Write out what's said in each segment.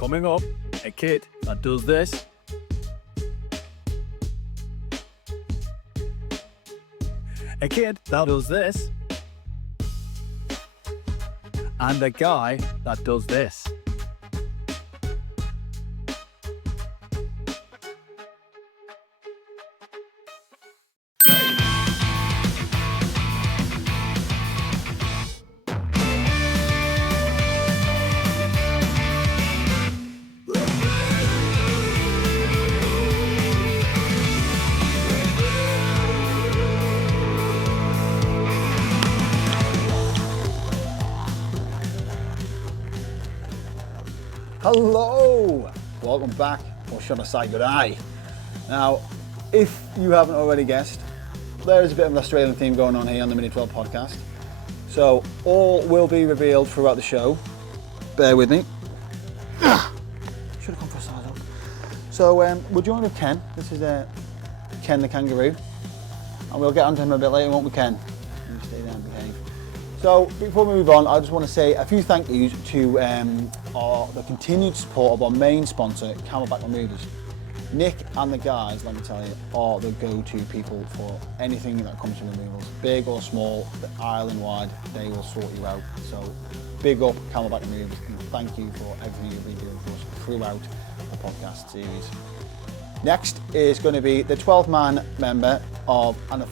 Coming up, a kid that does this. A kid that does this. And a guy that does this. Hello, welcome back, or should I say good eye. Now, if you haven't already guessed, there is a bit of an Australian theme going on here on the Mini 12 podcast. So, all will be revealed throughout the show. Bear with me. Should have gone for a side up. So, we're joined with Ken. This is Ken the Kangaroo. And we'll get onto him a bit later, won't we, Ken? You stay there and behave. So, before we move on, I just want to say a few thank yous to the continued support of our main sponsor, Camelback Removers. Nick and the guys, let me tell you, are the go-to people for anything that comes to removals. Big or small, island-wide, they will sort you out. So, big up Camelback Removers, and thank you for everything you've been doing for us throughout the podcast series. Next is going to be the 12-man member of, and a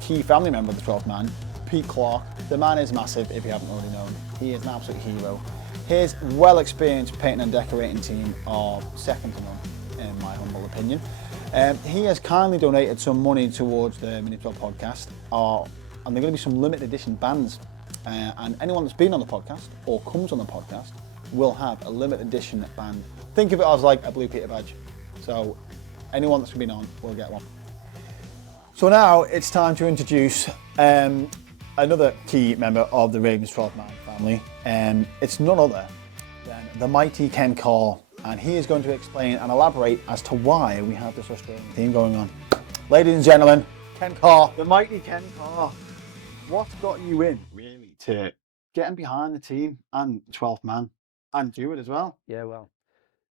key family member of the 12th man, Pete Clark. The man is massive, if you haven't already known. He is an absolute hero. His well-experienced painting and decorating team are second to none, in my humble opinion. He has kindly donated some money towards the Mini 12 podcast, and they're going to be some limited edition bands. And anyone that's been on the podcast or comes on the podcast will have a limited edition band. Think of it as like a Blue Peter badge. So anyone that's been on will get one. So now it's time to introduce another key member of the Ravens 12-man family. It's none other than the mighty Ken Carr, and he is going to explain and elaborate as to why we have this Australian theme going on. Ladies and gentlemen, Ken Carr, the mighty Ken Carr. What got you in, really, to getting behind the team and 12th man and do it as well? Yeah, well,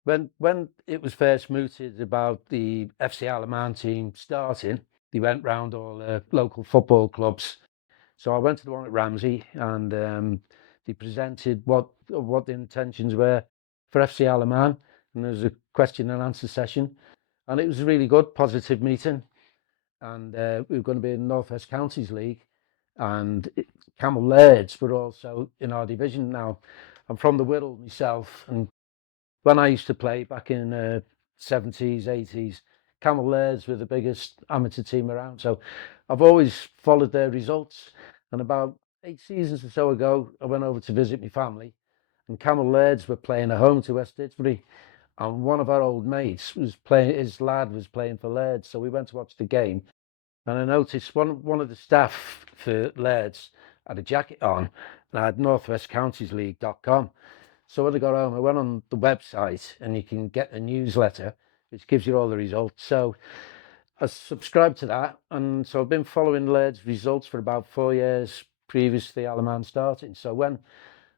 when it was first mooted about the FC Alaman team starting, they went round all the local football clubs. So I went to the one at Ramsey, and they presented what the intentions were for FC Alaman, and there was a question and answer session, and it was a really good, positive meeting. And we were going to be in North West Counties League, and Camel Lairds were also in our division. Now, I'm from the Wirral myself, and when I used to play back in the 70s, 80s, Camel Lairds were the biggest amateur team around. So I've always followed their results. And about 8 seasons or so ago, I went over to visit my family, and Camel Lairds were playing at home to West Didsbury. And one of our old mates was playing, his lad was playing for Lairds. So we went to watch the game. And I noticed one of the staff for Lairds had a jacket on, and I had northwestcountiesleague.com. So when I got home, I went on the website, and you can get a newsletter which gives you all the results. So I subscribed to that, and so I've been following Laird's results for about 4 years previous to the Alaman starting. So when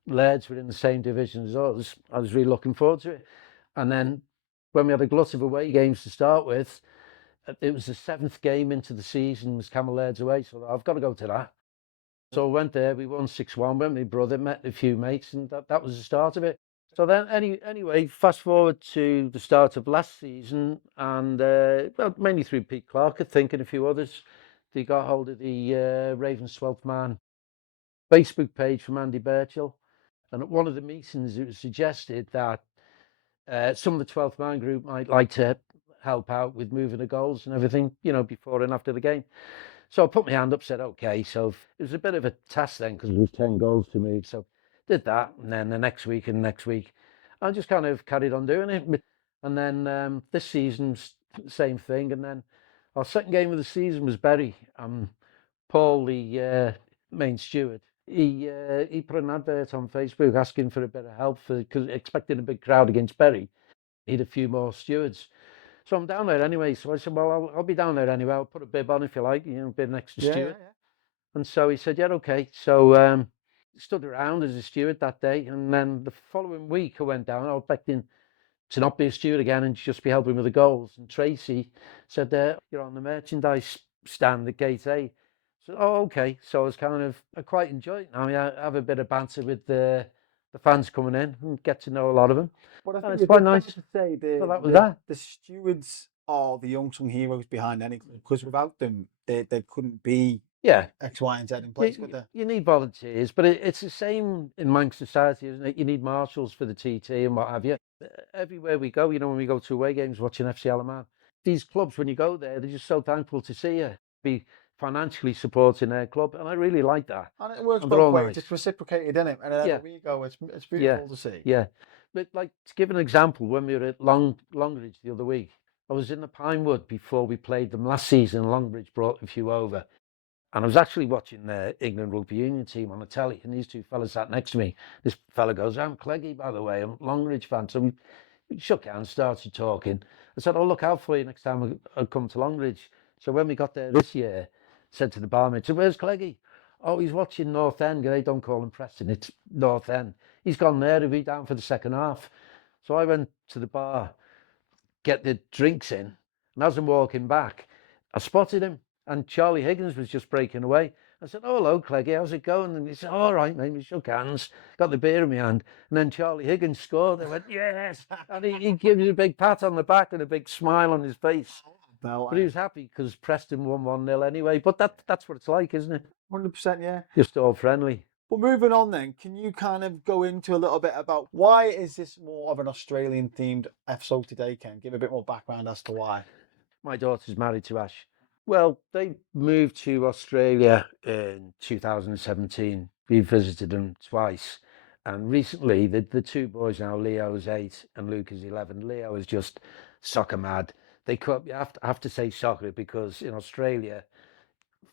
Laird's were in the same division as us, I was really looking forward to it. And then when we had a glut of away games to start with, it was the 7th game into the season, was Camel Laird's away, so I've got to go to that. So I went there, we won 6-1, went with my brother, met a few mates, and that was the start of it. So then, anyway, fast forward to the start of last season, and mainly through Pete Clark, I think, and a few others, they got hold of the Ravens 12th man Facebook page from Andy Birchall. And at one of the meetings, it was suggested that some of the 12th man group might like to help out with moving the goals and everything, before and after the game. So I put my hand up, said, okay. So it was a bit of a task then, because it was 10 goals to move. So did that. And then the next week, I just kind of carried on doing it. And then this season's same thing. And then our second game of the season was Bury. Paul, the main steward, he put an advert on Facebook asking for a bit of help, because expecting a big crowd against Bury. He had a few more stewards. So I'm down there anyway. So I said, well, I'll be down there anyway. I'll put a bib on if you like, be an extra steward. Yeah. And so he said, yeah, okay. So stood around as a steward that day. And then the following week I went down. I was expecting to not be a steward again and just be helping with the goals. And Tracy said, you're on the merchandise stand at Gate A. So, oh, okay. So I quite enjoy it. I mean, I have a bit of banter with the fans coming in and get to know a lot of them. But I And think it's it's quite quite nice. nice to say So that was that. the stewards are the unsung heroes behind any club, because without them, there couldn't be Yeah. X, Y, and Z in place, could there? You need volunteers, but it's the same in Manx society, isn't it? You need marshals for the TT and what have you. Everywhere we go, when we go to away games watching FC Alaman, these clubs, when you go there, they're just so thankful to see you be financially supporting their club, and I really like that. And it works And they're both all ways. nice. It's reciprocated, isn't it? And then Yeah. we go, it's Yeah, beautiful to see. yeah. But like to give an example, when we were at Longridge the other week, I was in the Pinewood before we played them last season. Longridge brought a few over. And I was actually watching the England Rugby Union team on the telly, and these two fellas sat next to me. This fella goes, I'm Cleggy, by the way, I'm a Longridge fan. So we shook hands, started talking. I said, I'll look out for you next time I come to Longridge. So when we got there this year, I said to the barmaid, so where's Cleggy? Oh, he's watching North End. They don't call him Preston, it's North End. He's gone there, he'll be down for the second half. So I went to the bar, get the drinks in, and as I'm walking back, I spotted him, and Charlie Higgins was just breaking away. I said, oh, hello, Cleggy, how's it going? And he said, all right, mate. We shook hands, got the beer in my hand, and then Charlie Higgins scored. I went, yes. And he gave me a big pat on the back and a big smile on his face. But he was happy because Preston won 1-0 anyway. But that's what it's like, isn't it? 100%, yeah. Just all friendly. Well, moving on then, can you kind of go into a little bit about why is this more of an Australian-themed FSO today, Ken? Give a bit more background as to why. My daughter's married to Ash. Well, they moved to Australia in 2017. We visited them twice. And recently, the two boys now, Leo's 8 and Luke is 11. Leo is just soccer mad. You have to say soccer because in Australia,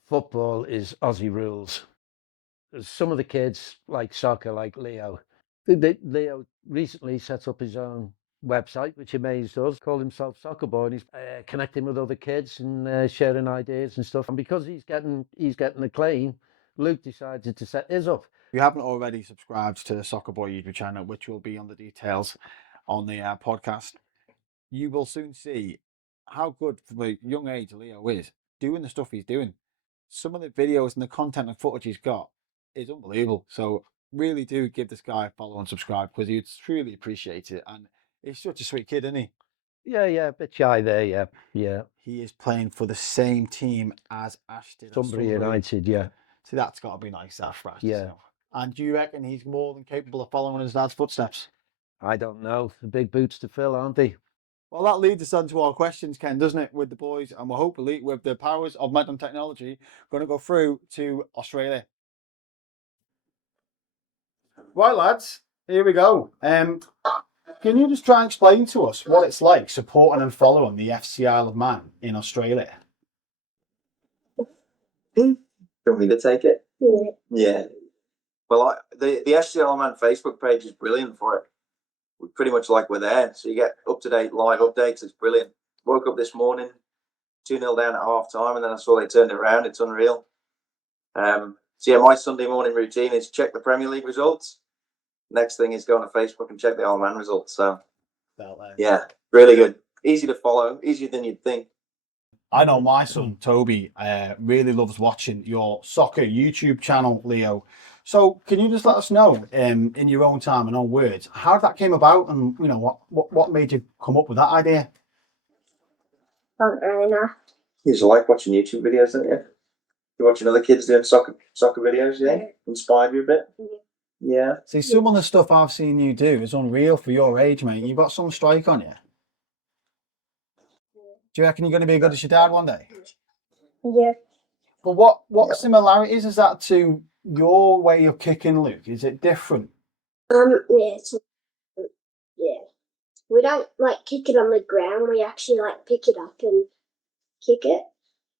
football is Aussie rules. Some of the kids like soccer, like Leo. Leo recently set up his own website, which amazed us, called himself Soccerboi, and he's connecting with other kids and sharing ideas and stuff. And because he's getting acclaim, Luke decided to set his up. If you haven't already subscribed to the Soccerboi YouTube channel, which will be on the details on the podcast, you will soon see how good for the young age Leo is doing the stuff he's doing. Some of the videos and the content and footage he's got is unbelievable. So really do give this guy a follow and subscribe because he'd truly appreciate it. And he's such a sweet kid, isn't he? Yeah, a bit shy there, yeah. He is playing for the same team as Ash did. Sunbury United, yeah. So that's got to be nice, that for Ash. Yeah. So. And do you reckon he's more than capable of following his dad's footsteps? I don't know. The big boots to fill, aren't they? Well, that leads us on to our questions, Ken, doesn't it, with the boys? And we're hopefully, with the powers of modern technology, going to go through to Australia. Right, lads, here we go. Can you just try and explain to us what it's like supporting and following the FC Isle of Man in Australia? Do you want me to take it? Yeah. Well, the FC Isle of Man Facebook page is brilliant for it. We pretty much like we're there, so you get up-to-date live updates. It's brilliant. Woke up this morning, 2-0 down at half time, and then I saw they turned it around. It's unreal. So yeah, my Sunday morning routine is check the Premier League results. Next thing is go on to Facebook and check the Isle of Man results. So yeah, really good. Easy to follow, easier than you'd think. I know my son, Toby, really loves watching your soccer YouTube channel, Leo. So can you just let us know, in your own time and own words, how that came about and, what made you come up with that idea? Don't really know. You just like watching YouTube videos, don't you? You watching other kids doing soccer videos, yeah? Inspired you a bit? Yeah. See, some of the stuff I've seen you do is unreal for your age, mate. You've got some strike on you. Do you reckon you're going to be as good as your dad one day? Yeah. But what similarities is that to your way of kicking, Luke? Is it different? Yeah. Yeah. We don't kick it on the ground. We actually pick it up and kick it.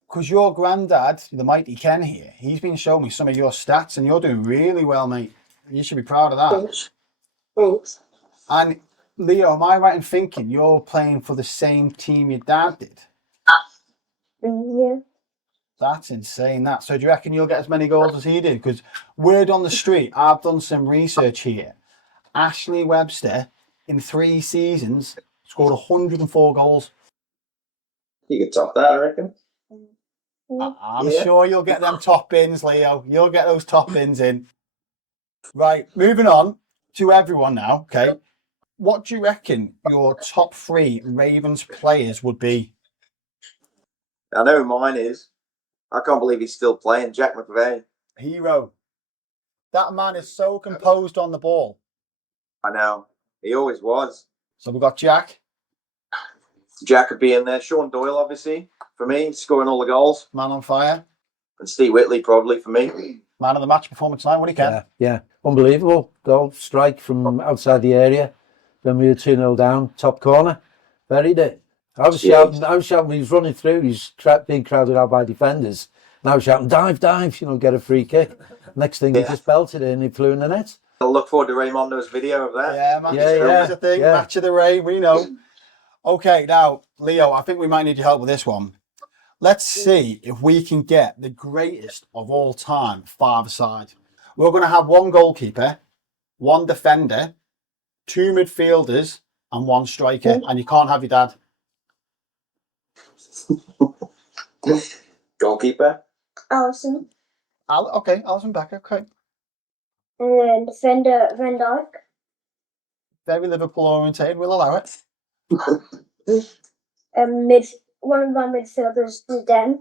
Because your granddad, the mighty Ken here, he's been showing me some of your stats, and you're doing really well, mate. You should be proud of that. Thanks. And Leo, am I right in thinking you're playing for the same team your dad did? Yeah. That's insane, that. So do you reckon you'll get as many goals as he did? Because word on the street, I've done some research here. Ashley Webster in 3 seasons, scored 104 goals. You could top that, I reckon. I'm Yeah. sure you'll get them top bins, Leo. You'll get those top bins in. Right, moving on to everyone now, okay? What do you reckon your top 3 Ravens players would be? I know who mine is. I can't believe he's still playing. Jack McVeigh. Hero. That man is so composed on the ball. I know. He always was. So we've got Jack, Jack would be in there. Sean Doyle, obviously, for me, scoring all the goals. man on fire. And Steve Whitley, probably, for me. Man of the match performance tonight. What do you get? Yeah. Unbelievable goal strike from outside the area. Then we were 2-0 down, top corner. Buried it. I was shouting, he was running through, he's being crowded out by defenders. And I was shouting, dive, get a free kick. Next thing, he just belted it and he flew in the net. I'll look forward to Raymondo's video of that. Yeah, match of the thing. Yeah. Match of the Ray, we know. Okay, now, Leo, I think we might need your help with this one. Let's see if we can get the greatest of all time five-a-side. We're going to have 1 goalkeeper, 1 defender, 2 midfielders, and 1 striker. And you can't have your dad. Goalkeeper. Allison. Okay, Alison Becker, okay. And then defender Van Dijk. Very Liverpool orientated, we'll allow it. And one of my midfielders, Zidane.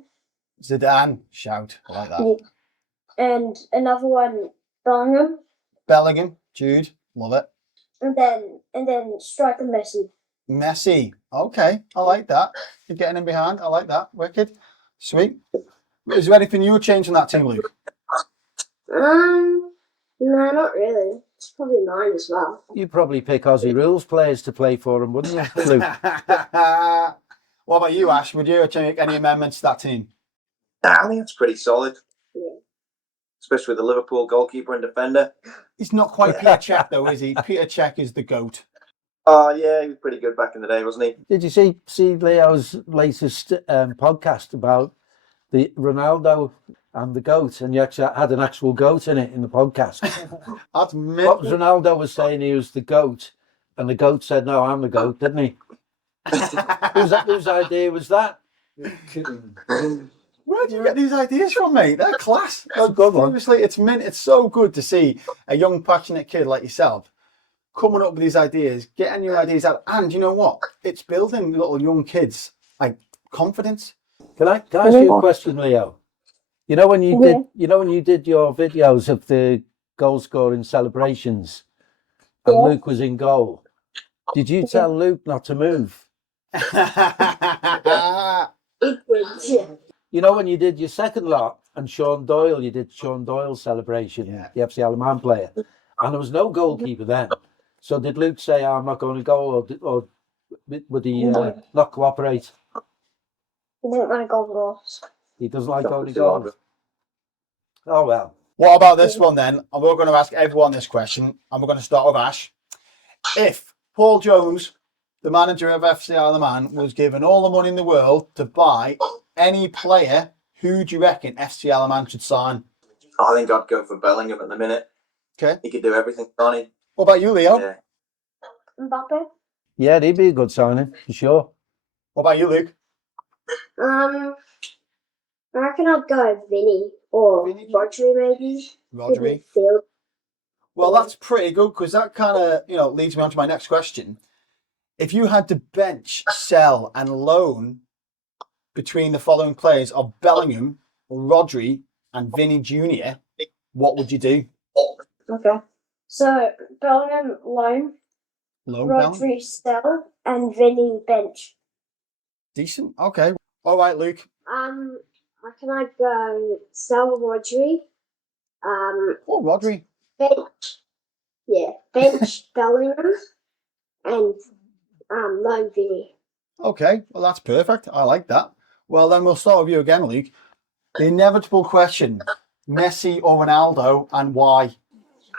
Zidane, shout, I like that. And another one, Bellingham. Bellingham, Jude, love it. And then striker Messi. Messi, okay, I like that. You're getting in behind, I like that. Wicked, sweet. Is there anything you would change on that team, Luke? No, not really. It's probably mine as well. You'd probably pick Aussie rules players to play for him, wouldn't you, Luke? What about you, Ash? Would you make any amendments to that team? I think it's pretty solid. Yeah. Especially with the Liverpool goalkeeper and defender. He's not quite Peter Cech, though, is he? Peter Cech is the GOAT. Oh, yeah, he was pretty good back in the day, wasn't he? Did you see Leo's latest podcast about the Ronaldo and the GOAT? And you actually had an actual GOAT in it in the podcast. That's What Ronaldo was saying, he was the GOAT, and the GOAT said, "No, I'm the GOAT," didn't he? Whose idea was that? Where do you get these ideas from, mate? They're class. That's a good one. Seriously, it's so good to see a young, passionate kid like yourself coming up with these ideas, getting new ideas out. And you know what? It's building little young kids like confidence. Can I ask you a question, Leo? You know when you did your videos of the goal scoring celebrations, and Luke was in goal. Did you tell Luke not to move? You know when you did your second lot and Sean Doyle, you did Sean Doyle's celebration, the FC Alaman player, and there was no goalkeeper then. So did Luke say, "I'm not going to go," or would he not cooperate? He didn't want to go goals. He doesn't like going to goals. Oh well. What about this one then? And we're going to ask everyone this question, and we're going to start with Ash. If Paul Jones, the manager of FC Alaman, was given all the money in the world to buy any player, who do you reckon FC Alaman should sign? I think I'd go for Bellingham at the minute. Okay. He could do everything, can't he? What about you, Leo? Yeah. Mbappe. Yeah, he'd be a good signing for sure. What about you, Luke? I reckon I'd go Vinny or Rodri maybe. Rodri. Midfield. Well, that's pretty good because that kind of, leads me on to my next question. If you had to bench, sell, and loan between the following players of Bellingham, Rodri, and Vinny Jr., what would you do? Okay. So Bellingham loan, Loan Rodri Bellingham? sell, and Vinny bench. Decent. Okay. All right, Luke. Reckon I'd go sell Rodri. Oh, Rodri. Bench. Yeah, bench Bellingham and loan Vinny. Okay. Well, that's perfect. I like that. Well, then we'll start with you again, Luke. The inevitable question: Messi or Ronaldo, and why?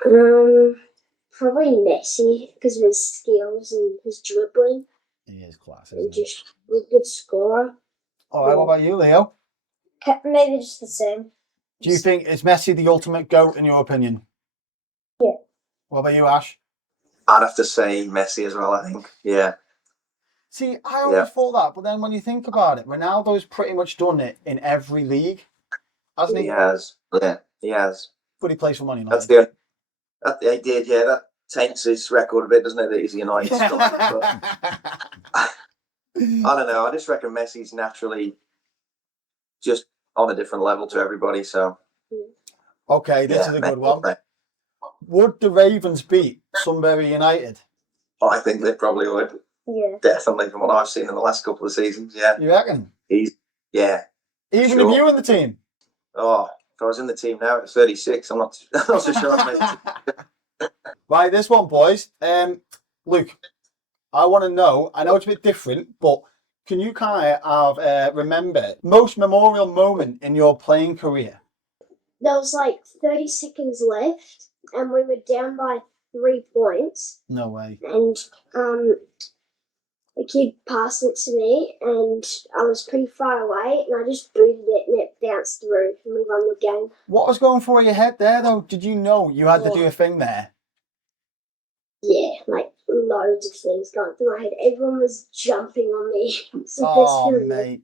Probably Messi because of his skills and his dribbling. He is class, And isn't he? just a good scorer. All right. What about you, Leo? Maybe just the same. Do you think is Messi the ultimate GOAT in your opinion? Yeah. What about you, Ash? I'd have to say Messi as well, I think. Yeah. See, I always thought that, but then when you think about it, Ronaldo's pretty much done it in every league, hasn't he? He has. Yeah, he has. But he plays for Man That's United. he did, yeah. That taints his record a bit, doesn't it, that he's a United striker? But I don't know. I just reckon Messi's naturally just on a different level to everybody. So Okay, this is a good one. Would the Ravens beat Sunbury United? I think they probably would. Yeah. Definitely, from what I've seen in the last couple of seasons. Yeah. You reckon? Yeah. Even Sure. if you in the team? Oh, if I was in the team now at 36, I'm not so sure I'd make it. Right, this one, boys. Luke, I want to know. I know it's a bit different, but can you kind of remember most memorial moment in your playing career? There was like 30 seconds left, and we were down by 3 points. No way. And a kid passed it to me, and I was pretty far away, and I just booted it, and it bounced through, and we won the game. What was going through your head there, though? Did you know you had to do a thing there? Yeah, like loads of things going through my head. Everyone was jumping on me. It's the best Oh, feeling. mate.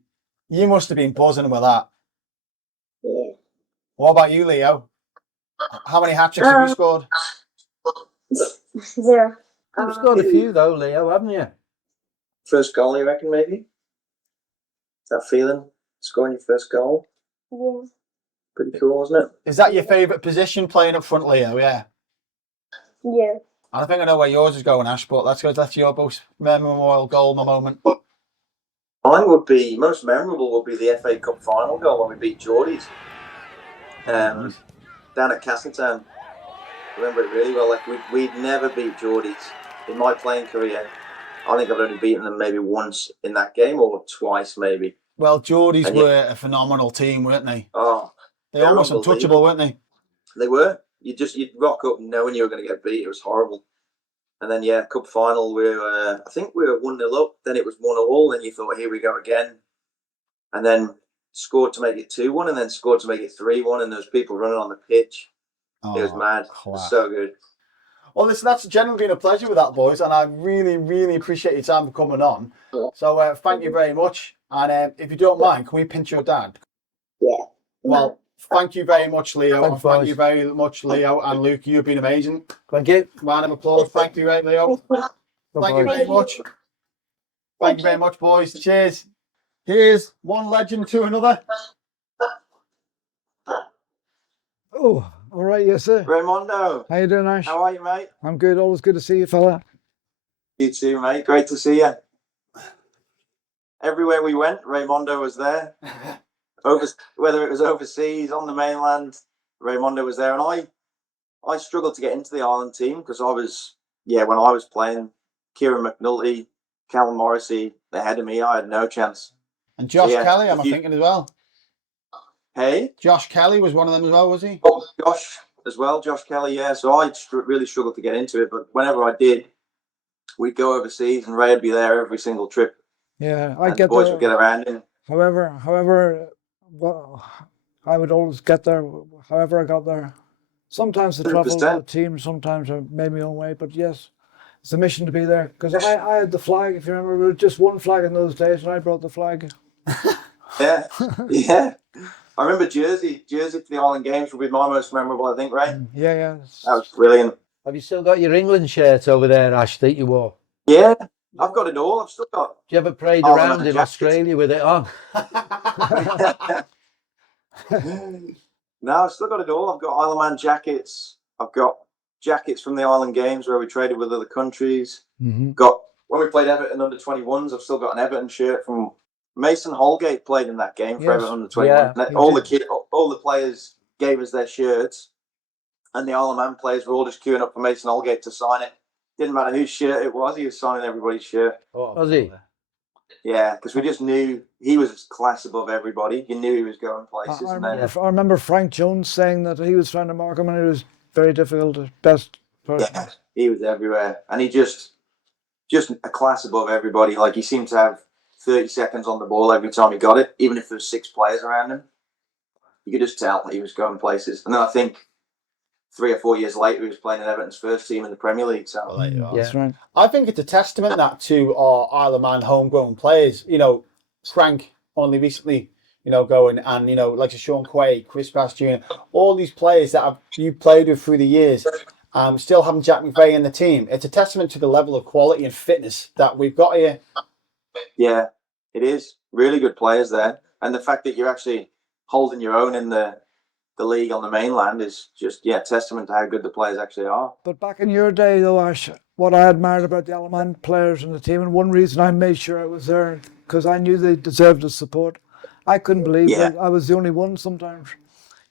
You must have been buzzing with that. Yeah. What about you, Leo? How many hat tricks have you scored? 0. You've scored a few though, Leo, haven't you? First goal, you reckon, maybe? That feeling, scoring your first goal? Yeah. Pretty cool, wasn't it? Is that your favourite position, playing up front, Leo? Yeah. Yeah. I think I know where yours is going, Ash, but let's go. That's your most memorable goal moment. Mine would be, most memorable would be the FA Cup final goal when we beat Geordies. Down at Castletown. I remember it really well. Like we'd never beat Geordies in my playing career. I think I've only beaten them maybe once in that game, or twice maybe. Well, Geordies were a phenomenal team, weren't they? Oh, they were almost untouchable, weren't they? They were. You'd rock up knowing you were going to get beat. It was horrible. And then cup final, I think we were 1-0 up. Then it was 1-1. Then you thought, here we go again. And then scored to make it 2-1, and then scored to make it 3-1. And there was people running on the pitch. It was mad. It was so good. Well, listen, that's genuinely been a pleasure with that, boys, and I really, really appreciate your time for coming on. So thank you very much. And if you don't mind, can we pinch your dad? Yeah. Well, thank you very much, Leo. Thanks, Thank boys. you very much, Leo and Luke. You've been amazing. Thank you. Round of applause. Thank you, Leo. Thank you very much. Thank you very much, boys. Cheers. Here's one legend to another. Oh, all right, yes, sir. Raimondo. How you doing, Ash? How are you, mate? I'm good. Always good to see you, fella. You too, mate. Great to see you. Everywhere we went, Raimondo was there. Whether it was overseas, on the mainland, Raimondo was there. And I struggled to get into the Ireland team because when I was playing, Kieran McNulty, Callum Morrissey ahead of me, I had no chance. And Josh Kelly, I'm thinking as well. Hey? Josh Kelly was one of them as well, was he? Oh, Josh as well, Josh Kelly, yeah. So I really struggled to get into it, but whenever I did, we'd go overseas and Ray would be there every single trip. Yeah, I get the boys would get around him. However, well, I would always get there. However, I got there. Sometimes the travel with the team, sometimes I made my own way. But yes, it's a mission to be there because I had the flag. If you remember, we were just one flag in those days, and I brought the flag. Yeah. I remember Jersey for the Ireland Games would be my most memorable, I think, right? Yeah. That was brilliant. Have you still got your England shirt over there, Ash, that you wore? Yeah, I've got it all. I've still got. Do you ever parade around in Australia with it on? No, I've still got it all. I've got Isle of Man jackets. I've got jackets from the Ireland Games where we traded with other countries. Got when we played Everton under 21s. I've still got an Everton shirt from Mason Holgate played in that game for Everton under 21. Yeah, all the players gave us their shirts, and the Isle of Man players were all just queuing up for Mason Holgate to sign it. Didn't matter whose shirt it was; he was signing everybody's shirt. Oh, was he? Yeah, because we just knew he was class above everybody. You knew he was going places. I remember Frank Jones saying that he was trying to mark him, and it was very difficult. Best person. Yeah, he was everywhere, and he just a class above everybody. Like he seemed to have 30 seconds on the ball every time he got it, even if there was 6 players around him. You could just tell he was going places. And then I think 3 or 4 years later, he was playing in Everton's first team in the Premier League. So, Well, there you are. That's right. I think it's a testament that to our Isle of Man homegrown players. Frank only recently, going, and like Sean Quay, Chris Bass Jr., all these players that you played with through the years, still having Jack McVeigh in the team. It's a testament to the level of quality and fitness that we've got here. Yeah, it is. Really good players there. And the fact that you're actually holding your own in the league on the mainland is just, testament to how good the players actually are. But back in your day, though, Ash, what I admired about the Isle of Man players in the team, and one reason I made sure I was there, because I knew they deserved the support. I couldn't believe that I was the only one sometimes.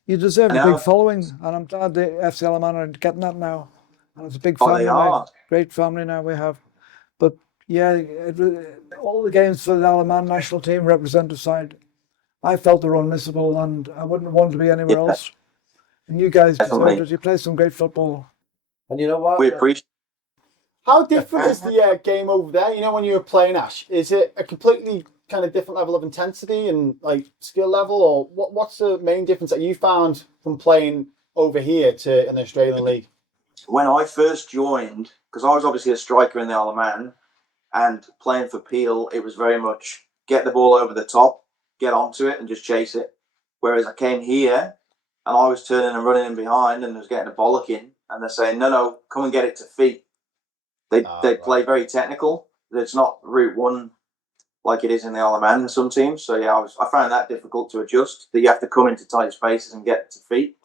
You deserve a big following, and I'm glad the FC Isle of Man are getting that now. And it's a big family. They are. Great family now we have. But yeah, all the games for the Isle of Man national team representative side, I felt they were unmissable, and I wouldn't want to be anywhere else. And you guys deserved it. You played some great football. And you know what? We appreciate. How different is the game over there? When you were playing, Ash, is it a completely kind of different level of intensity and like skill level, or what's the main difference that you found from playing over here to in the Australian League? When I first joined, because I was obviously a striker in the Isle of Man, and playing for Peel, it was very much get the ball over the top, get onto it, and just chase it. Whereas I came here, and I was turning and running in behind, and was getting a bollocking, and they're saying, no, come and get it to feet. They play very technical. It's not route one like it is in the Isle of Man in some teams. So I found that difficult to adjust. That you have to come into tight spaces and get to feet,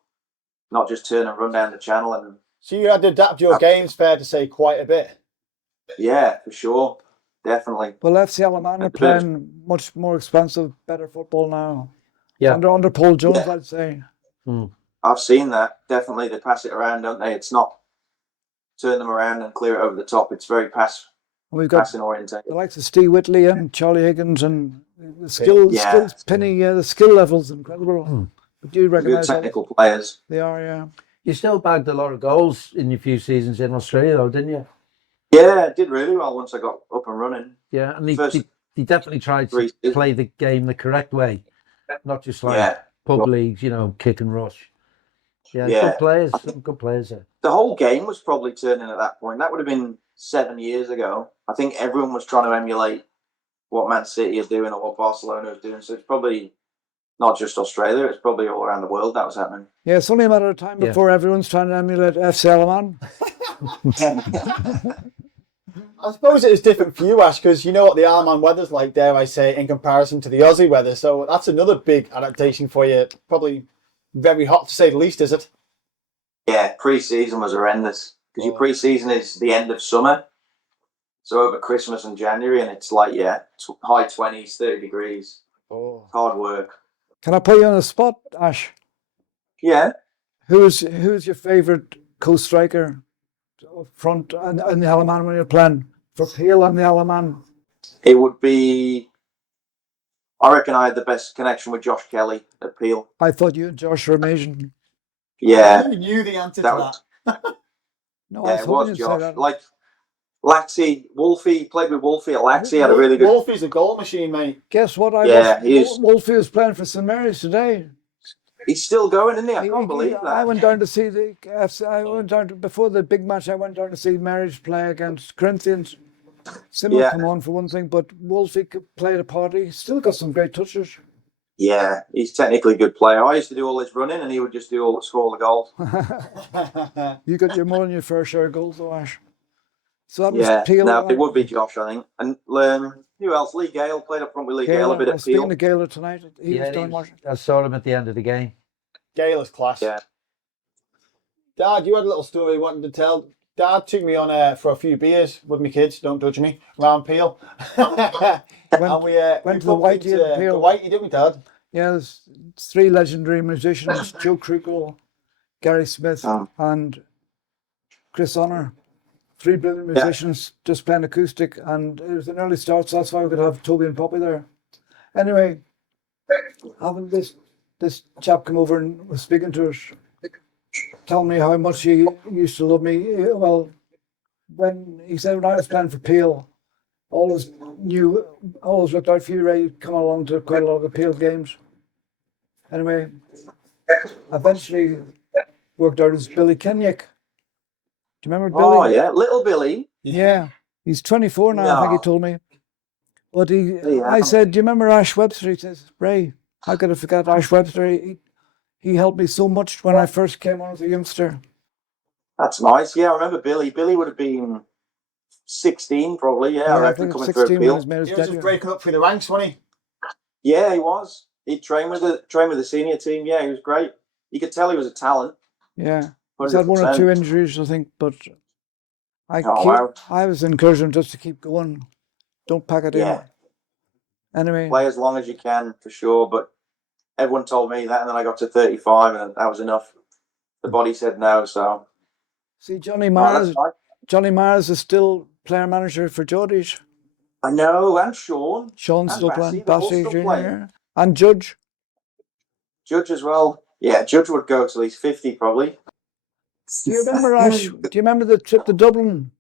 not just turn and run down the channel. And so you had to adapt your games, fair to say, quite a bit. Yeah, for sure, definitely. Well, FC Isle of Man are playing much more expensive, better football now. Yeah, under Paul Jones, I'd say. I've seen that. Definitely, they pass it around, don't they? It's not turn them around and clear it over the top. It's very passing oriented. The likes of Steve Whitley and Charlie Higgins, and the skills, Penny, the skill level's incredible. But you recognise good technical players. They are, yeah. You still bagged a lot of goals in your few seasons in Australia, though, didn't you? Yeah, I did really well once I got up and running. Yeah, and he definitely tried to play the game the correct way, not just like pub leagues, kick and rush. Yeah, good players, some good players there. The whole game was probably turning at that point. That would have been 7 years ago. I think everyone was trying to emulate what Man City are doing or what Barcelona is doing. So it's probably not just Australia, it's probably all around the world that was happening. Yeah, it's only a matter of time before everyone's trying to emulate FC Isle of Man. I suppose it is different for you, Ash, because you know what the Isle of Man weather's like, dare I say, in comparison to the Aussie weather. So that's another big adaptation for you. Probably very hot, to say the least, is it? Yeah, pre-season was horrendous. Because your pre-season is the end of summer. So over Christmas and January, and it's like, high 20s, 30 degrees. Oh. Hard work. Can I put you on the spot, Ash? Yeah. Who's your favourite co-striker up front in the Isle of Man when you're playing for Peel and the Isle of Man? It would be... I reckon I had the best connection with Josh Kelly at Peel. I thought you and Josh were amazing. Yeah. You knew the answer to that. No, it was Josh. Like Laxey, Wolfie, played with Wolfie at Laxey, had a really good... Wolfie's a goal machine, mate. Guess what? Wolfie was playing for St Mary's today. He's still going, isn't he? I can't believe that. I went down to see before the big match, I went down to see Mary's play against Corinthians. Simmer come on for one thing, but Wolfie played a part. He's still got some great touches. Yeah, he's technically a good player. I used to do all his running and he would just score the goals. You got more than your fair share of goals though, Ash. So that was Peel. No, it would be Josh, I think. And who else? Lee Gale played up front with Lee Gale a bit at Peel. Speaking of Gale tonight, I saw him at the end of the game. Gale is class. Yeah. Dad, you had a little story you wanted to tell. Dad took me on for a few beers with my kids, don't judge me, around Peel. And we went to the Whitey at Peel. The Whitey, didn't we, Dad? Yeah, there's 3 legendary musicians, Joe Creakle, Gary Smith and Chris Honor. 3 brilliant musicians just playing acoustic, and it was an early start, so that's why we could have Toby and Poppy there. Anyway, having this chap come over and was speaking to us, telling me how much he used to love me. Well, when he said when I was playing for Peel, always looked out for you, Ray, come along to quite a lot of the Peel games. Anyway, eventually worked out is Billy Kenyuk. Do you remember Billy? Oh yeah, little Billy. Yeah. He's 24 now, I think he No. told me. But Yeah. I said, do you remember Ash Webster? He says, Ray, how could I forget Ash Webster? He helped me so much when I first came on as a youngster. That's nice. Yeah, I remember Billy. Billy would have been 16 probably. Yeah, I I reckon think it was coming through 16 a when field. he's made his He was just debut. breaking up through the ranks, wasn't he? Yeah, he was. He'd train with the senior team. Yeah, he was great. You could tell he was a talent. Yeah. He's had 1 or 2 injuries, I think, but Wow. I was encouraging him just to keep going. Don't pack it Yeah. in. Anyway. Play as long as you can for sure. But everyone told me that, and then I got to 35, and that was enough. The body said no. So See, Johnny oh, Myers. that's nice. Johnny Myers is still player manager for Geordies. I know, and Sean. Sean's And still Bassey, playing. they're all Bassey still Jr. playing. Yeah. And Judge. Judge as well. Yeah, Judge would go till he's 50 probably. Do you remember Ash? Do you remember the trip to Dublin?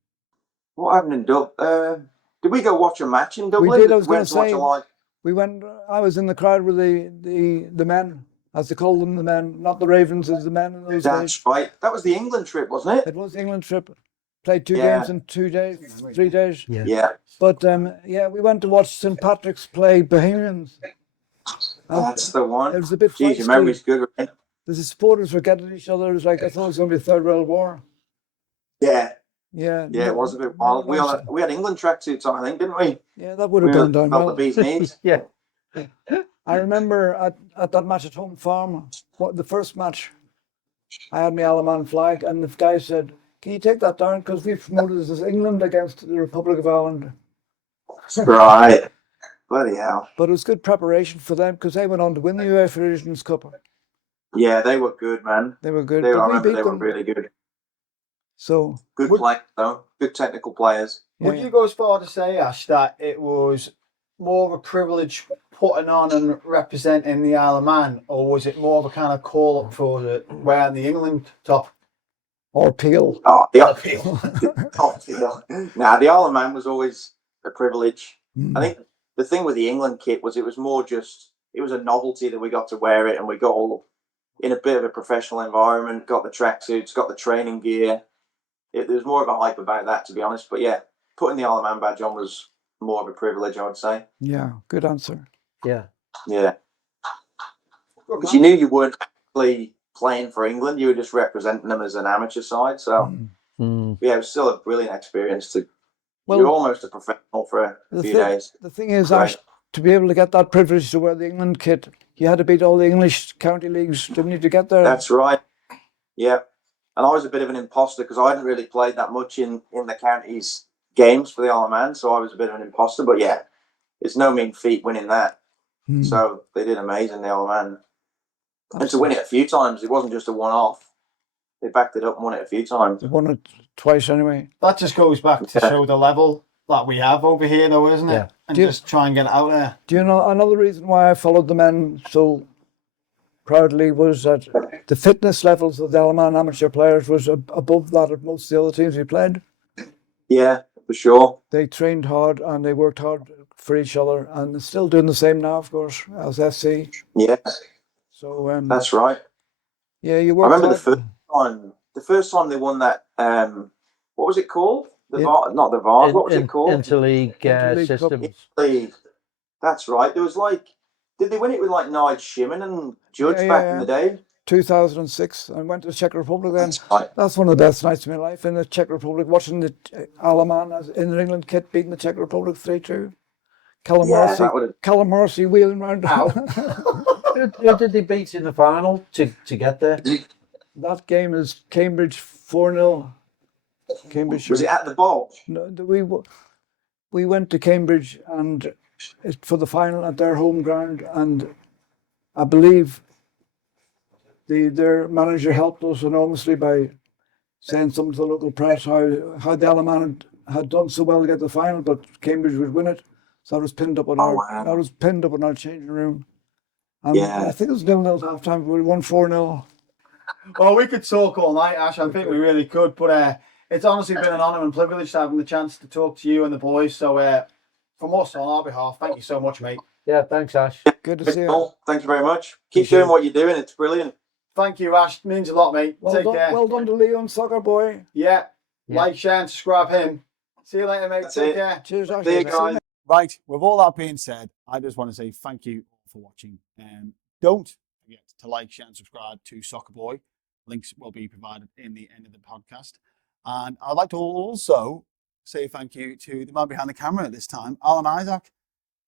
What happened in Dublin? Did we go watch a match in Dublin? We did. I was going Went to watch say a live. we went. I was in the crowd with the men, as they call them, the men, not the Ravens, as the men in those days. That's right. That was the England trip, wasn't it? It was the England trip. Played 2 Yeah. games in 2 days, 3 days. Yeah. But yeah, we went to watch St Patrick's play Bohemians. That's the one. It was a bit Jeez, your feisty. memory's good, right? The supporters were getting at each other. It was like I thought it was going to be a Third World War. Yeah. Yeah. Yeah, it was a bit wild. We had England tracksuits on, I think, didn't we? Yeah, that would have gone down felt well. the bee's knees. Yeah. I remember at that match at Home Farm, the first match, I had my Alaman flag, and the guy said, "Can you take that down? Because we promoted this as England against the Republic of Ireland." Right. Bloody hell. But it was good preparation for them because they went on to win the UEFA Nations Cup. Yeah, they were good, man. They were good. I But we remember beat they were them. really good. So Good players, though. Good technical players. Would yeah. you go as far to say, Ash, that it was more of a privilege putting on and representing the Isle of Man, or was it more of a kind of call up for wearing the England top? Or Peel. Oh, the Isle of Man was always a privilege. I think the thing with the England kit was it was more just, it was a novelty that we got to wear it, and we got all in a bit of a professional environment, got the tracksuits, got the training gear. There was more of a hype about that, to be honest. But yeah, putting the Isle of Man badge on was more of a privilege, I would say. Yeah, good answer. Yeah. Yeah. Because you knew you weren't actually playing for England, you were just representing them as an amateur side. So yeah, it was still a brilliant experience. You're almost a professional for a few days. The thing is, Ash, to be able to get that privilege to wear the England kit, you had to beat all the English county leagues, didn't you, to get there? That's right. Yeah. And I was a bit of an imposter because I hadn't really played that much in the counties games for the Isle of Man, so I was a bit of an imposter. But yeah, it's no mean feat winning that. So they did amazing, the Isle of Man. And to win it a few times, it wasn't just a one-off. They backed it up and won it a few times. They won it twice anyway. That just goes back to show the level that we have over here, though, isn't it? Yeah. And just try and get it out there. Do you know another reason why I followed the men so proudly was that the fitness levels of the Isle of Man amateur players was above that of most of the other teams we played. Yeah, for sure. They trained hard and they worked hard for each other, and they're still doing the same now, of course, as FC. Yeah, So that's right. yeah, you I worked remember hard. the first time they won that. What was it called? The VAR, not the VAR. What was it called? Interleague Interleague Cup. systems. Interleague. That's right. There was did they win it with Nigel Shimon and Judge back in the day? 2006. I went to the Czech Republic then. Right. That's one of the best nights of my life in the Czech Republic, watching the Isle of Man in the England kit beating the Czech Republic 3-2. Callum Morrissey wheeling round. Who did they beat in the final to get there? That game is Cambridge 4-0. Cambridge. Was it at the ball? No, we went to Cambridge and for the final at their home ground, and I believe their manager helped us enormously by saying something to the local press how the Isle of Man had done so well to get the final, but Cambridge would win it. So that was pinned up in our changing room. And I think it was 0-0 at half time. We won 4-0. Well, we could talk all night, Ash. I think we really could, but it's honestly been an honour and privilege having the chance to talk to you and the boys. So from us on our behalf, thank you so much, mate. Yeah, thanks, Ash. Good to see you. Thank you very much. Keep doing what you're doing. It's brilliant. Thank you, Ash. Means a lot, mate. Well Take done, care. well done to Lea and Soccerboi. Yeah. Yeah. Like, share, and subscribe him. See you later, mate. That's Take it. care. Cheers, Ash. See you guys. Right, with all that being said, I just want to say thank you for watching. Don't forget to like, share, and subscribe to Soccerboi. Links will be provided in the end of the podcast. And I'd like to also say thank you to the man behind the camera this time, Alan Isaac.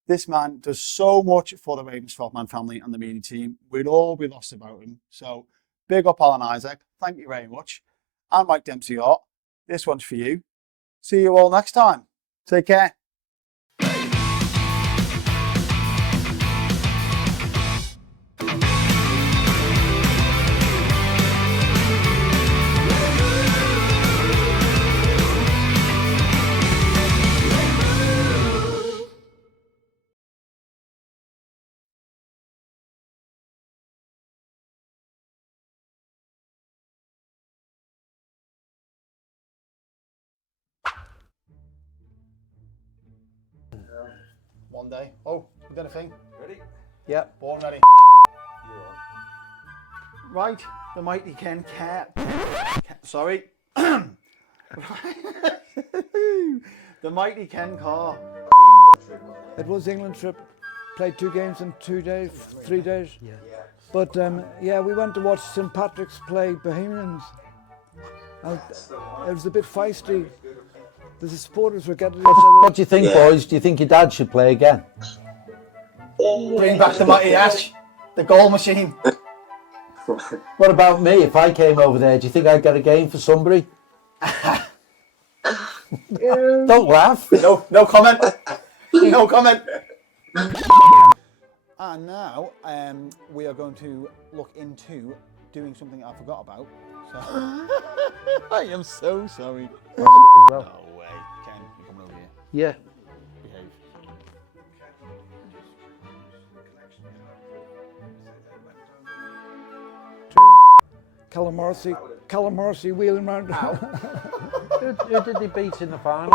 This man does so much for the Ravens 12-man family and the media team. We'd all be lost about him. So big up Alan Isaac. Thank you very much. I'm Mike Dempsey Hart. This one's for you. See you all next time. Take care. One day. Oh, we done a thing. Ready? Yeah, born ready. Right, the mighty sorry. The mighty Ken Carr. It was England trip. Played 2 games in 2 days, 3 days. Yeah. But yeah, we went to watch St. Patrick's play Bohemians. And it was a bit feisty. The supporters were getting each other. What do you think, boys? Do you think your dad should play again? Bring back the mighty Ash, the goal machine. What about me? If I came over there, do you think I'd get a game for Sunbury? Don't laugh. No comment. No comment. And now we are going to look into doing something I forgot about. So I am so sorry. As well. No way, Ken, you're coming over here. Yeah. Behave. Callum Morrissey wheeling round. Who did they beat in the final?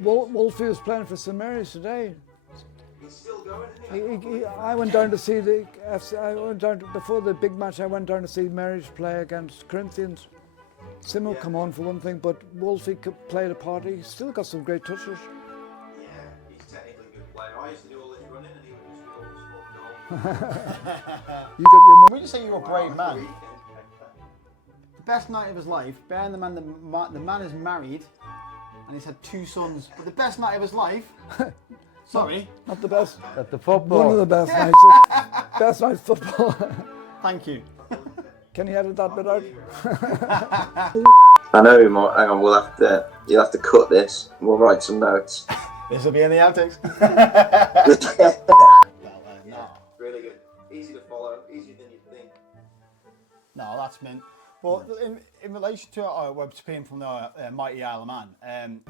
Wolfie was playing for St Mary's today. He's still going. I went down to see the FC. I went down before the big match. I went down to see Mary's play against Corinthians. Sim will come on for one thing, but Wolfie played a part. He's still got some great touches. Yeah, he's technically a good player. I used to do all this running and he would just go score You got your When you say you're a brave man, the best night of his life, bearing the man, the man is married and he's had 2 sons, but the best night of his life, sorry, not the best. At the football. One of the best nights. Best night football. thank you. Can you edit that bit out? I know we might. Hang on, you'll have to cut this. We'll write some notes. This will be in the outtakes. No. Really good. Easy to follow. Easier than you think. No, that's mint. But in relation to our web stream from the Mighty Isle of Man,